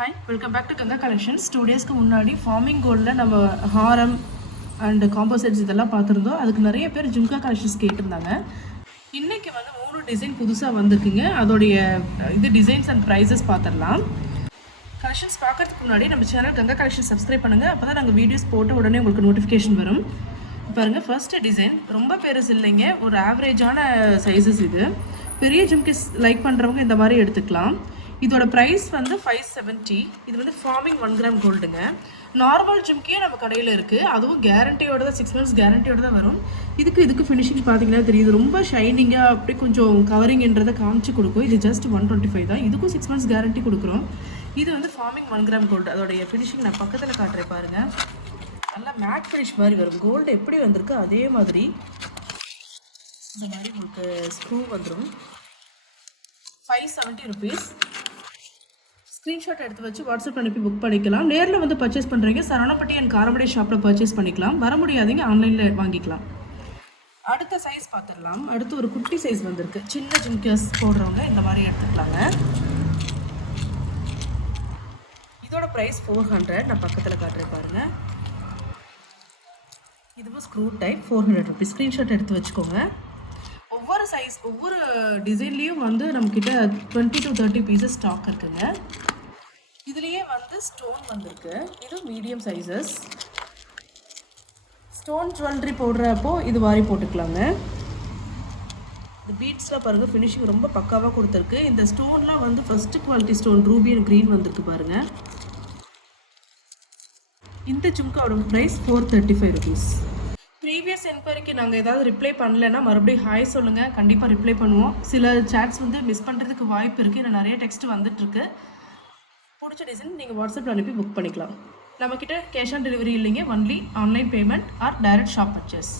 Hi, welcome back to Ganga collections. 2 டேஸ்க்கு முன்னாடி farming கோல்டில் நம்ம ஹாரம் அண்ட் காம்போசைட்ஸ் இதெல்லாம் பார்த்துருந்தோம். அதுக்கு நிறைய பேர் ஜும்கா கலெக்ஷன்ஸ் கேட்டிருந்தாங்க. இன்றைக்கி வந்து 3 டிசைன் புதுசாக வந்திருக்குங்க. அதோடைய டிசைன்ஸ் அண்ட் ப்ரைஸஸ் பார்த்துடலாம். கலெக்ஷன்ஸ் பார்க்குறதுக்கு முன்னாடி நம்ம சேனல் கங்கா கலெக்ஷன் சப்ஸ்கிரைப் பண்ணுங்கள். அப்போ தான் நாங்கள் வீடியோஸ் போட்டு உடனே உங்களுக்கு நோட்டிஃபிகேஷன் வரும். பாருங்கள், ஃபர்ஸ்ட்டு டிசைன் ரொம்ப பெருசு இல்லைங்க, ஒரு ஆவரேஜான சைஸஸ். இது பெரிய ஜும்கிஸ் லைக் பண்ணுறவங்க இந்த மாதிரி எடுத்துக்கலாம். இதோட ப்ரைஸ் வந்து 570. இது வந்து ஃபார்மிங் 1 கிராம் கோல்டுங்க. நார்மல் ஜிம்கியே நம்ம கடையில் இருக்குது. அதுவும் கேரண்டியோட தான், 6 months கேரண்டியோட தான் வரும். இதுக்கு ஃபினிஷிங் பார்த்தீங்கன்னா தெரியுது, ரொம்ப ஷைனிங்காக அப்படி கொஞ்சம் கவரிங்ன்றதை காமிச்சு கொடுக்கும். இது ஜஸ்ட் 125 தான். இதுக்கும் 6 months கேரண்டி கொடுக்குறோம். இது வந்து ஃபார்மிங் 1 கிராம் கோல்டு. அதோடைய ஃபினிஷிங் நான் பக்கத்தில் காட்டுறேன் பாருங்கள். நல்லா மேட் ஃபினிஷ் மாதிரி வரும். கோல்டு எப்படி வந்திருக்கு அதே மாதிரி இந்த மாதிரி உங்களுக்கு ஸ்க்ரூ வந்துடும். 570 rupees. ஸ்க்ரீன்ஷாட் எடுத்து வச்சு வாட்ஸ்அப் அனுப்பி புக் பண்ணிக்கலாம். நேரில் வந்து பர்ச்சேஸ் பண்ணுறீங்க சரவணப்பட்டி அண்ட் காரமடை ஷாப்பில் பர்ச்சேஸ் பண்ணிக்கலாம். வர முடியாதீங்க, ஆன்லைனில் வாங்கிக்கலாம். அடுத்த சைஸ் பார்த்துடலாம். அடுத்து ஒரு குட்டி சைஸ் வந்திருக்கு. சின்ன ஜிம்கஸ் போடுறவங்க இந்த மாதிரி எடுத்துக்கலாங்க. இதோட ப்ரைஸ் 400. நான் பக்கத்தில் காட்டுறேன் பாருங்கள். இதுவும் ஸ்க்ரூ டைப், 400 rupees. ஸ்க்ரீன்ஷாட் எடுத்து வச்சுக்கோங்க. ஒவ்வொரு சைஸ் ஒவ்வொரு டிசைன்லேயும் வந்து நம்மக்கிட்ட 20 to 30 பீசஸ் ஸ்டாக் இருக்குங்க. இதுலேயே வந்து ஸ்டோன் வந்திருக்கு. இது மீடியம் சைஸஸ். ஸ்டோன் ஜுவல்லரி போடுறப்போ இது மாதிரி போட்டுக்கலாங்க. இந்த பீட்ஸ்லாம் பாருங்கள், ஃபினிஷிங் ரொம்ப பக்காவாக கொடுத்துருக்கு. இந்த ஸ்டோன்லாம் வந்து first quality stone, Ruby and green வந்திருக்கு பாருங்கள். இந்த ஜும்காவோட ப்ரைஸ் 435 rupees. ப்ரீவியஸ் என்கொயரிக்கு நாங்கள் ஏதாவது ரிப்ளை பண்ணலைன்னா மறுபடியும் ஹாய் சொல்லுங்கள், கண்டிப்பாக ரிப்ளை பண்ணுவோம். சில சேட்ஸ் வந்து மிஸ் பண்ணுறதுக்கு வாய்ப்பு இருக்குது. ஏன்னா நிறைய டெக்ஸ்ட் வந்துட்டுருக்கு. பிடிச்ச டிசைன் நீங்கள் வாட்ஸ்அப்பில் அனுப்பி புக் பண்ணிக்கலாம். நம்மக்கிட்ட கேஷ் ஆன் டெலிவரி இல்லைங்க, only online payment R direct shop purchase.